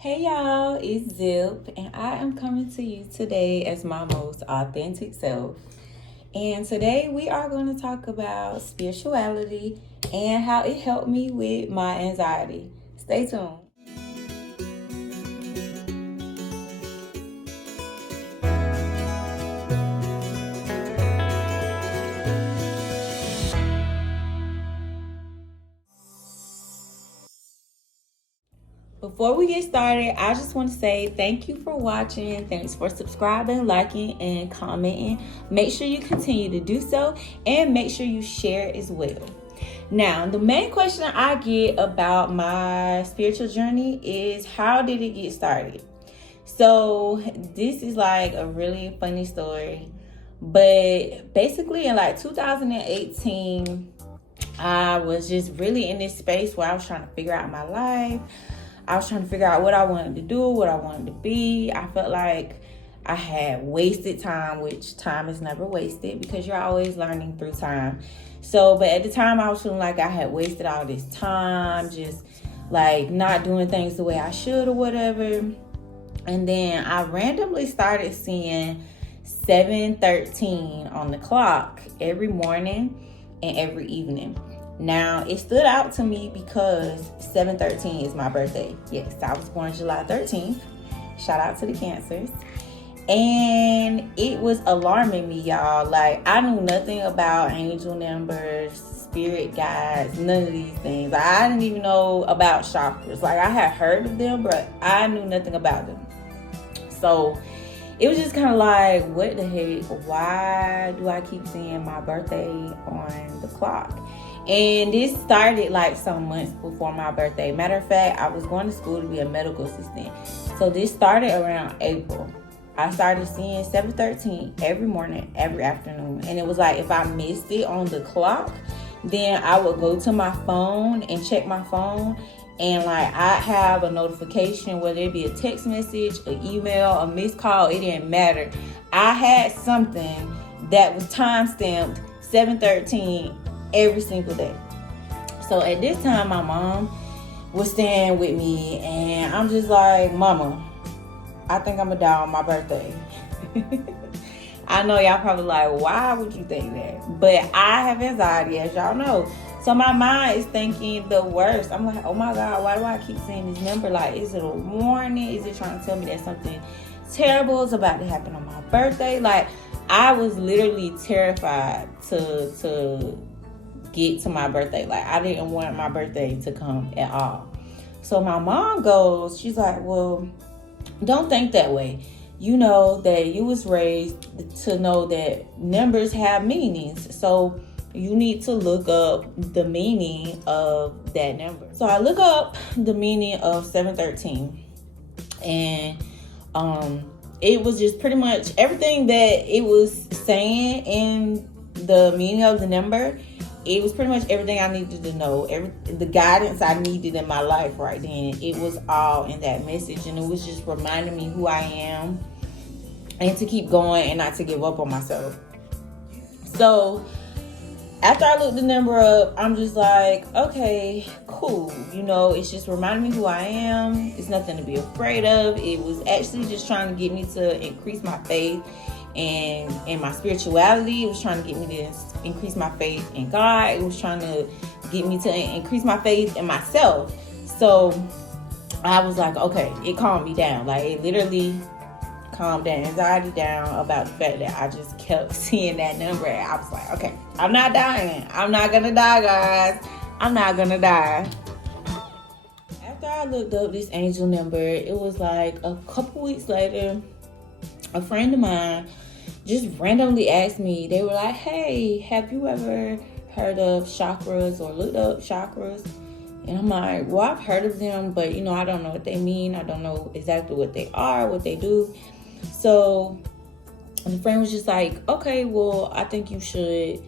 Hey y'all, it's Zip, and I am coming to you today as my most authentic self. And today we are going to talk about spirituality and how it helped me with my anxiety. Stay tuned. Before we get started, I just want to say thank you for watching. Thanks for subscribing, liking, and commenting. Make sure you continue to do so and make sure you share as well. Now, the main question I get about my spiritual journey is how did it get started? So, this is like a really funny story. But basically, in like 2018, I was just really in this space where I was trying to figure out my life. I was trying to figure out what I wanted to do, what I wanted to be. I felt like I had wasted time, which time is never wasted because you're always learning through time. So, but at the time I was feeling like I had wasted all this time, just like not doing things the way I should or whatever. And then I randomly started seeing 7:13 on the clock every morning and every evening. Now, it stood out to me because 7:13 is my birthday. Yes, I was born July 13th. Shout out to the Cancers. And it was alarming me, y'all. Like, I knew nothing about angel numbers, spirit guides, none of these things. I didn't even know about chakras. Like, I had heard of them, but I knew nothing about them. So, it was just kind of like, what the heck? Why do I keep seeing my birthday on the clock? And this started like some months before my birthday. Matter of fact, I was going to school to be a medical assistant. So this started around April. I started seeing 7:13 every morning, every afternoon. And it was like if I missed it on the clock, then I would go to my phone and check my phone. And like I'd have a notification, whether it be a text message, an email, a missed call, it didn't matter. I had something that was time stamped 7:13 every single day. So at this time, my mom was staying with me, and I'm just like, Mama, I think I'm gonna die on my birthday. I know y'all probably like, why would you think that? But I have anxiety, as y'all know. So my mind is thinking the worst. I'm like, oh my God, why do I keep seeing this number? Like, is it a warning? Is it trying to tell me that something terrible is about to happen on my birthday? Like, I was literally terrified to get to my birthday. Like, I didn't want my birthday to come at all. So my mom goes, she's like, well, don't think that way. You know that you was raised to know that numbers have meanings. So you need to look up the meaning of that number. So I look up the meaning of 7:13, and it was just pretty much everything that it was saying in the meaning of the number. It was pretty much everything I needed to know. The guidance I needed in my life right then. It was all in that message. And it was just reminding me who I am and to keep going and not to give up on myself. So after I looked the number up, I'm just like, okay, cool. You know, it's just reminding me who I am. It's nothing to be afraid of. It was actually just trying to get me to increase my faith and my spirituality. It was trying to get me to increase my faith in God. It was trying to get me to increase my faith in myself. So I was like, okay, it calmed me down. Like, it literally calmed that anxiety down about the fact that I just kept seeing that number. And I was like, okay, I'm not dying. I'm not gonna die, guys. I'm not gonna die. After I looked up this angel number, it was like a couple weeks later, a friend of mine just randomly asked me, they were like, hey, have you ever heard of chakras or looked up chakras? And I'm like, well, I've heard of them, but you know, I don't know what they mean. I don't know exactly what they are, what they do. So the friend was just like, okay, well, I think you should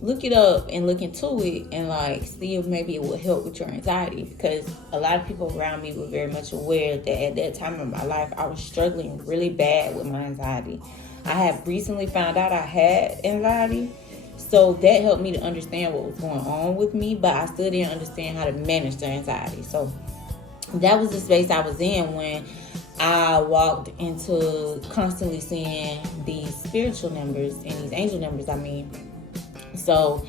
look it up and look into it and like see if maybe it will help with your anxiety, because a lot of people around me were very much aware that at that time in my life I was struggling really bad with my anxiety. I have recently found out I had anxiety, so that helped me to understand what was going on with me, but I still didn't understand how to manage the anxiety. So that was the space I was in when I walked into constantly seeing these spiritual numbers and these angel numbers, I mean. So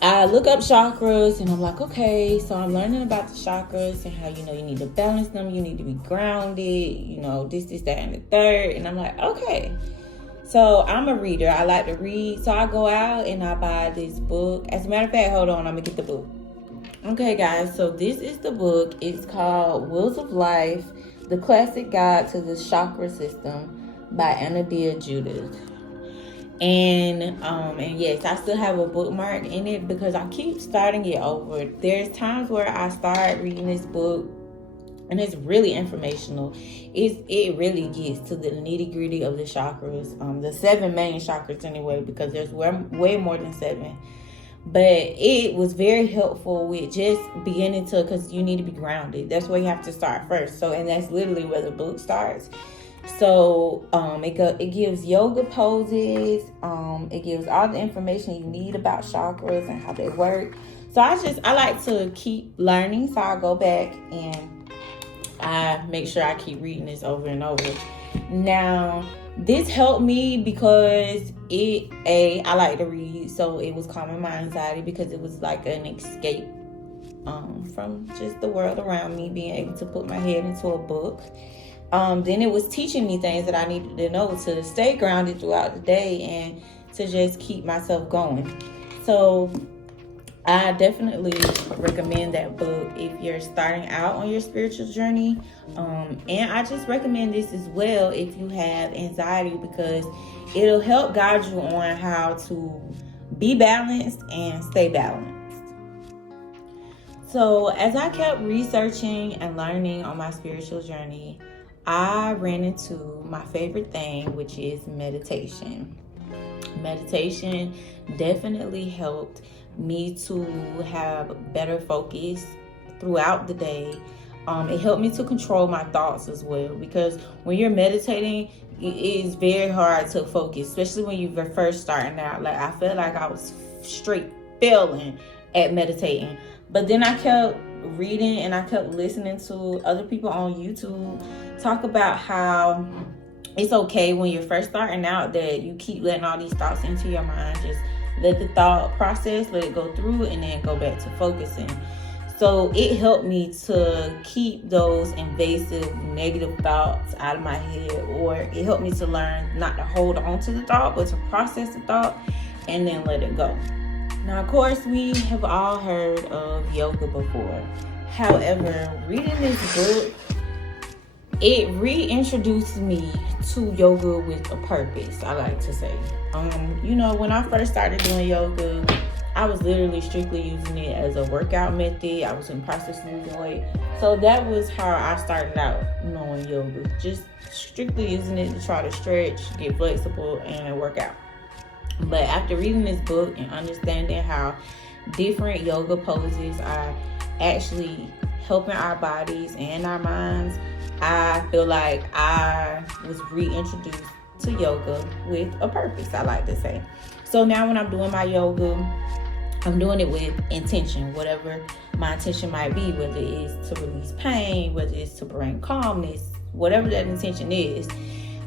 I look up chakras and I'm like, okay, so I'm learning about the chakras and how, you need to balance them, you need to be grounded, this, that, and the third. And I'm like, okay. So I'm a reader. I like to read. So I go out and I buy this book. As a matter of fact, hold on, I'm going to get the book. Okay, guys, so this is the book. It's called Wheels of Life, The Classic Guide to the Chakra System by Annabelle Judith. And yes, I still have a bookmark in it because I keep starting it over. There's times where I start reading this book and it's really informational. It really gets to the nitty gritty of the chakras, the 7 main chakras anyway, because there's way more than 7. But it was very helpful with just beginning to, because you need to be grounded. That's where you have to start first. So, and that's literally where the book starts. So it gives yoga poses. It gives all the information you need about chakras and how they work. So I like to keep learning. So I go back and I make sure I keep reading this over and over. Now, this helped me because I like to read, so it was calming my anxiety because it was like an escape from just the world around me, being able to put my head into a book. Then it was teaching me things that I needed to know to stay grounded throughout the day and to just keep myself going. So I definitely recommend that book if you're starting out on your spiritual journey. And I just recommend this as well if you have anxiety, because it'll help guide you on how to be balanced and stay balanced. So as I kept researching and learning on my spiritual journey, I ran into my favorite thing, which is meditation. Meditation definitely helped me to have better focus throughout the day. It helped me to control my thoughts as well, because when you're meditating, it is very hard to focus, especially when you're first starting out. Like, I felt like I was straight failing at meditating. But then I kept reading and I kept listening to other people on YouTube talk about how it's okay when you're first starting out that you keep letting all these thoughts into your mind. Just let the thought process, let it go through, and then go back to focusing. So it helped me to keep those invasive negative thoughts out of my head, or it helped me to learn not to hold on to the thought, but to process the thought and then let it go. Now, of course, we have all heard of yoga before. However, reading this book, it reintroduced me to yoga with a purpose, I like to say. When I first started doing yoga, I was literally strictly using it as a workout method. I was in the process of losing weight. So that was how I started out knowing yoga. Just strictly using it to try to stretch, get flexible, and work out. But after reading this book and understanding how different yoga poses are actually helping our bodies and our minds, I feel like I was reintroduced to yoga with a purpose, I like to say. So now when I'm doing my yoga, I'm doing it with intention, whatever my intention might be, whether it's to release pain, whether it's to bring calmness, whatever that intention is.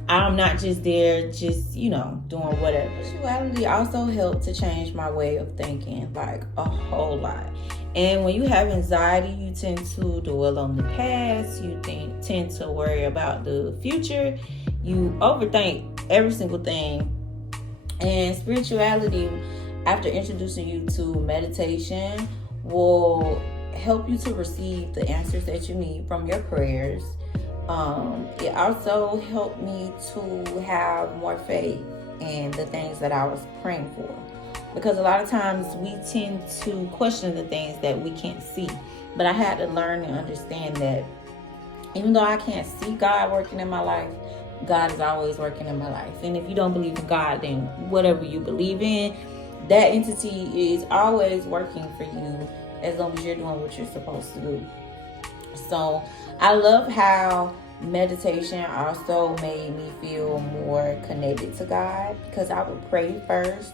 I'm not just there doing whatever. Spirituality also helped to change my way of thinking, like a whole lot. And when you have anxiety, you tend to dwell on the past. You tend to worry about the future. You overthink every single thing. And spirituality, after introducing you to meditation, will help you to receive the answers that you need from your prayers. It also helped me to have more faith in the things that I was praying for. Because a lot of times we tend to question the things that we can't see. But I had to learn and understand that even though I can't see God working in my life, God is always working in my life. And if you don't believe in God, then whatever you believe in, that entity is always working for you as long as you're doing what you're supposed to do. So I love how meditation also made me feel more connected to God, because I would pray first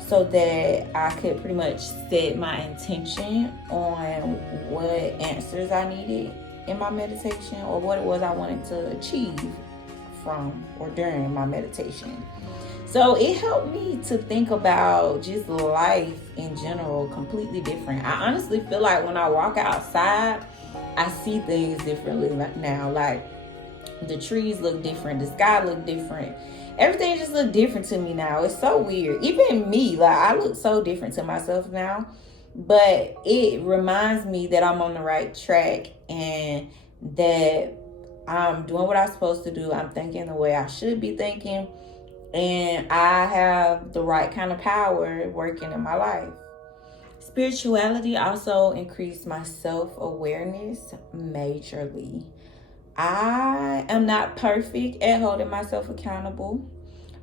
so that I could pretty much set my intention on what answers I needed. in my meditation, or what it was I wanted to achieve from or during my meditation. So it helped me to think about just life in general completely different. I honestly feel like when I walk outside, I see things differently now. Like the trees look different, the sky look different. Everything just look different to me now. It's so weird. Even me, like I look so different to myself now. But it reminds me that I'm on the right track and that I'm doing what I'm supposed to do. I'm thinking the way I should be thinking. And I have the right kind of power working in my life. Spirituality also increased my self-awareness majorly. I am not perfect at holding myself accountable.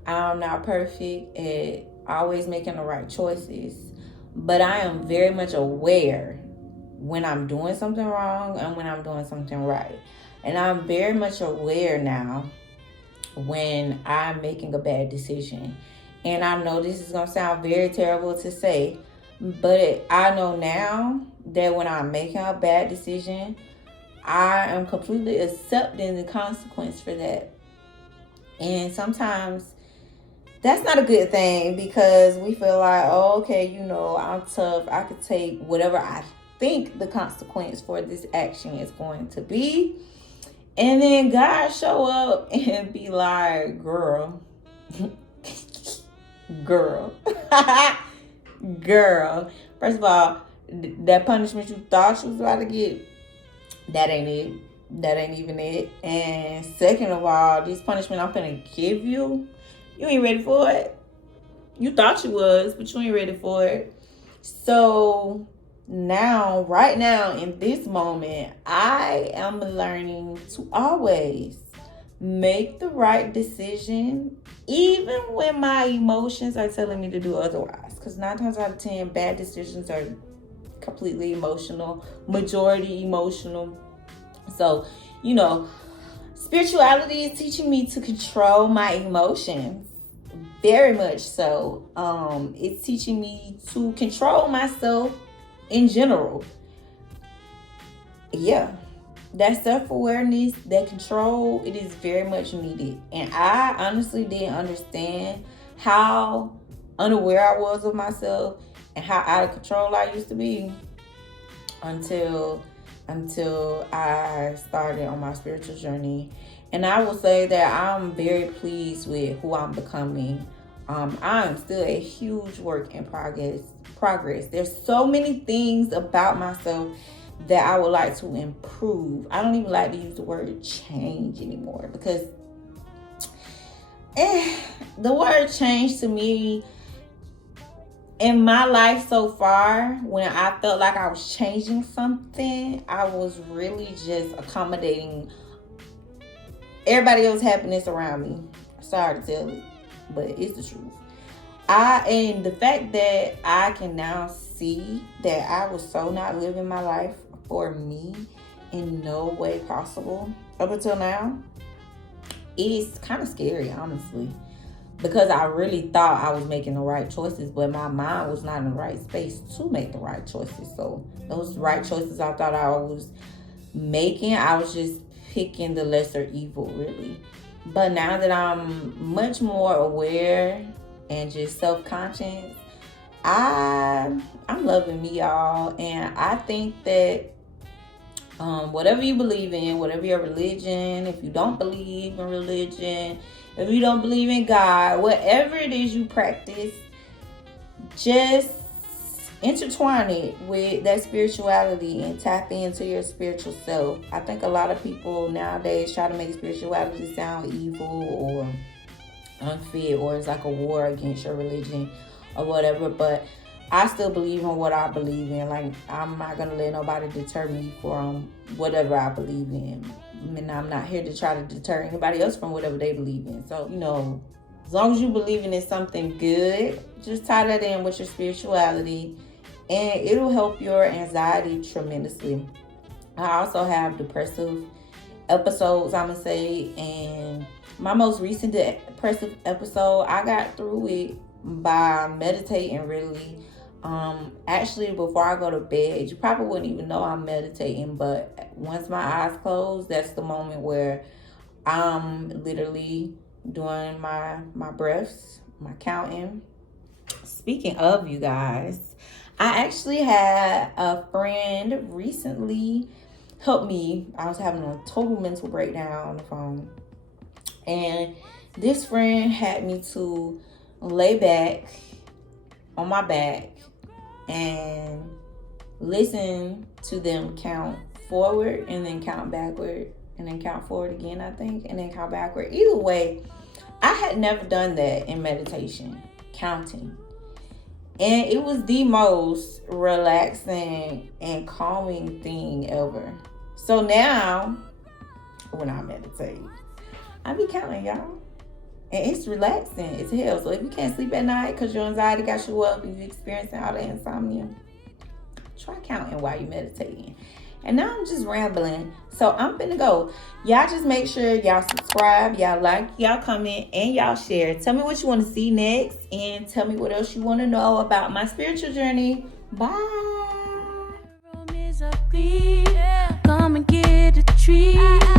I'm not perfect at always making the right choices. But I am very much aware when I'm doing something wrong and when I'm doing something right. And I'm very much aware now when I'm making a bad decision. And I know this is going to sound very terrible to say, but I know now that when I'm making a bad decision, I am completely accepting the consequence for that. And sometimes that's not a good thing because we feel like, oh, okay, you know, I'm tough. I could take whatever I think the consequence for this action is going to be. And then God show up and be like, girl, girl. First of all, that punishment you thought you was about to get, that ain't it. That ain't even it. And second of all, this punishment I'm gonna give you, you ain't ready for it. You thought you was, but you ain't ready for it. So now, right now, in this moment, I am learning to always make the right decision, even when my emotions are telling me to do otherwise. Because 9 times out of 10, bad decisions are completely emotional, majority emotional. So, you know, spirituality is teaching me to control my emotions. Very much so. It's teaching me to control myself in general. Yeah. That self-awareness, that control, it is very much needed. And I honestly didn't understand how unaware I was of myself and how out of control I used to be until I started on my spiritual journey. And I will say that I'm very pleased with who I'm becoming. I'm still a huge work in progress. There's so many things about myself that I would like to improve. I don't even like to use the word change anymore because the word change to me in my life so far, when I felt like I was changing something, I was really just accommodating everybody else's happiness around me. Sorry to tell it, but it's the truth. And the fact that I can now see that I was so not living my life for me in no way possible up until now, it's kind of scary, honestly. Because I really thought I was making the right choices, but my mind was not in the right space to make the right choices. So those right choices I thought I was making, I was just picking the lesser evil, really. But now that I'm much more aware and just self-conscious, I'm loving me, y'all. And I think that whatever you believe in, whatever your religion, if you don't believe in religion, if you don't believe in God, whatever it is you practice, just intertwine it with that spirituality and tap into your spiritual self. I think a lot of people nowadays try to make spirituality sound evil or unfit, or it's like a war against your religion or whatever. But I still believe in what I believe in. Like, I'm not going to let nobody deter me from whatever I believe in. I mean, I'm not here to try to deter anybody else from whatever they believe in. So, you know, as long as you believe in something good, just tie that in with your spirituality, and it'll help your anxiety tremendously. I also have depressive episodes, I'm going to say, and my most recent depressive episode, I got through it by meditating, really. Actually, before I go to bed, you probably wouldn't even know I'm meditating, but once my eyes close, that's the moment where I'm literally doing my breaths, my counting. Speaking of, you guys, I actually had a friend recently help me. I was having a total mental breakdown on the phone, and this friend had me to lay back on my back and listen to them count forward and then count backward and then count forward again, I think, and then count backward. Either way, I had never done that in meditation, counting. And it was the most relaxing and calming thing ever. So now, when I meditate, I be counting, y'all. And it's relaxing as hell. So if you can't sleep at night because your anxiety got you up and you're experiencing all the insomnia, try counting while you're meditating. And now I'm just rambling. So I'm finna go. Y'all just make sure y'all subscribe, y'all like, y'all comment, and y'all share. Tell me what you want to see next. And tell me what else you want to know about my spiritual journey. Bye. Come and get a treat.